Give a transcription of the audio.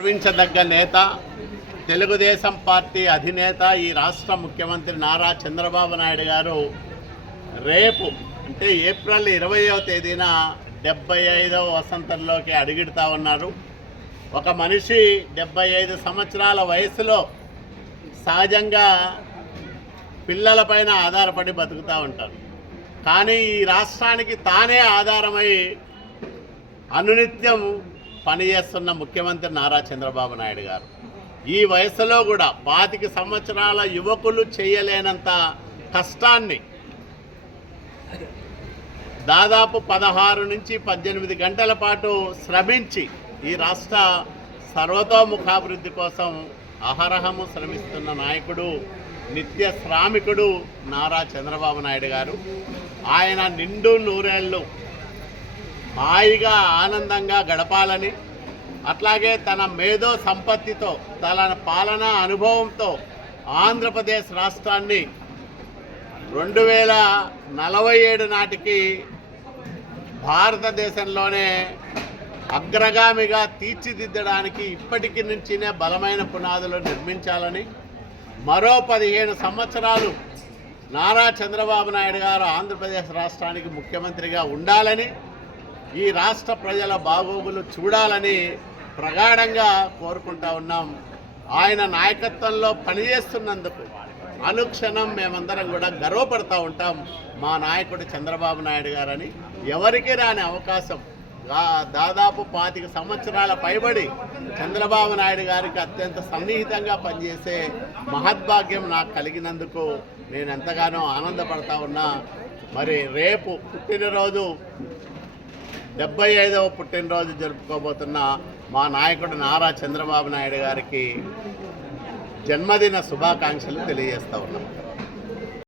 గర్వించదగ్గ నేత తెలుగుదేశం పార్టీ అధినేత ఈ రాష్ట్ర ముఖ్యమంత్రి నారా చంద్రబాబు నాయుడు గారు రేపు అంటే ఏప్రిల్ ఇరవయో తేదీన డెబ్బై ఐదవ వసంతంలోకి అడుగిడుతా ఉన్నారు. ఒక మనిషి డెబ్బై ఐదు సంవత్సరాల వయసులో సహజంగా పిల్లలపైన ఆధారపడి బతుకుతూ ఉంటారు కానీ ఈ రాష్ట్రానికి తానే ఆధారమై అనునిత్యం పనిచేస్తున్న ముఖ్యమంత్రి నారా చంద్రబాబు నాయుడు గారు. ఈ వయసులో కూడా పాతిక సంవత్సరాల యువకులు చేయలేనంత కష్టాన్ని దాదాపు పదహారు నుంచి పద్దెనిమిది గంటల పాటు శ్రమించి ఈ రాష్ట్ర సర్వతోముఖాభివృద్ధి కోసం అహరహము శ్రమిస్తున్న నాయకుడు నిత్య శ్రామికుడు నారా చంద్రబాబు నాయుడు గారు. ఆయన నిండు నూరేళ్ళు హాయిగా ఆనందంగా గడపాలని అట్లాగే తన మేధో సంపత్తితో తన పాలనా అనుభవంతో ఆంధ్రప్రదేశ్ రాష్ట్రాన్ని రెండు వేల నలభై ఏడు నాటికి భారతదేశంలోనే అగ్రగామిగా తీర్చిదిద్దడానికి ఇప్పటికి నుంచినే బలమైన పునాదులు నిర్మించాలని మరో పదిహేను సంవత్సరాలు నారా చంద్రబాబు నాయుడు గారు ఆంధ్రప్రదేశ్ రాష్ట్రానికి ముఖ్యమంత్రిగా ఉండాలని ఈ రాష్ట్ర ప్రజల బాగోగులు చూడాలని ప్రగాఢంగా కోరుకుంటా ఉన్నాం. ఆయన నాయకత్వంలో పనిచేస్తున్నందుకు అనుక్షణం మేమందరం కూడా గర్వపడతా ఉంటాం. మా నాయకుడు చంద్రబాబు నాయుడు గారని ఎవరికి రాని అవకాశం. దాదాపు పాతిక సంవత్సరాల పైబడి చంద్రబాబు నాయుడు గారికి అత్యంత సన్నిహితంగా పనిచేసే మహద్భాగ్యం నాకు కలిగినందుకు నేను ఎంతగానో ఆనందపడతా ఉన్నా. మరి రేపు పుట్టినరోజు డెబ్బై ఐదవ పుట్టినరోజు జరుపుకోబోతున్న మా నాయకుడు నారా చంద్రబాబు నాయుడు గారికి జన్మదిన శుభాకాంక్షలు తెలియజేస్తా ఉన్నాం.